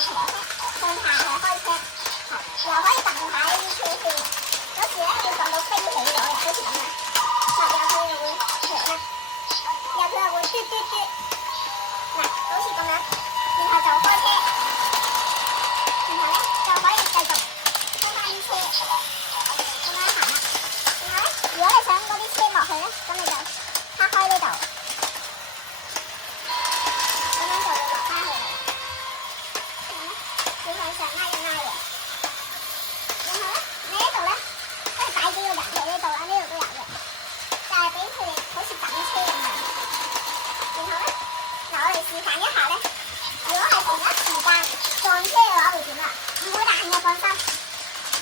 斜車，向下係開車，又可以揼下呢啲車先。有時咧會撞到飛起咗嘅，好似咁樣。嗱，又佢又會斜啦，又佢又會嘟嘟嘟，嗱，好似咁樣，然後就開車，然後咧就可以繼續開翻啲車，咁樣行啦。然後咧，如果你想嗰啲車落去咧，咁你就拍開呢度，咁樣就會落翻去啦。要向上拉一拉嘅，然後咧，你呢度咧都係擺幾個人嘅呢度啦，呢度都有嘅，就係俾佢哋好似等車咁樣。然後咧，嗱我哋示範一下咧，如果係同一時間撞車嘅話會點啊？唔會彈嘅，放心。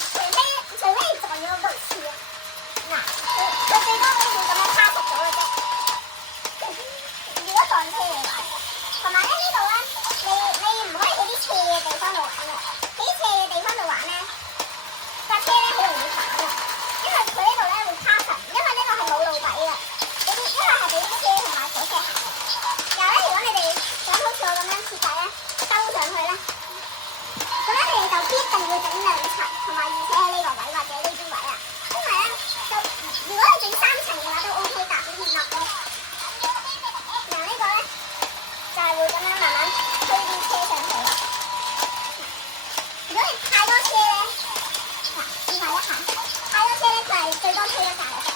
除非你撞咗好多次啊。嗱，佢最多都會咁樣卡實咗嘅啫。如果撞車嘅話，同埋咧呢度咧，你唔可以喺啲斜嘅地方度玩嘅。喺斜嘅地方度玩咧，架車咧好容易反嘅，因為佢呢度咧會卡實，因為呢個係冇路底嘅，因為係俾啲車同埋火車行嘅。然後咧，如果你哋想好似我咁樣設計咧，兜上去咧，咁咧你哋就必定要整2層，同埋而且喺呢個位或者呢啲位啊，因為咧就如果你整3層嘅話都 OK，搭到熱落嘅。然後呢個咧就係會咁樣慢慢推啲車上去咯。如果你太多車咧，嗱，示範一下，太多車咧佢係最多推得晒嘅。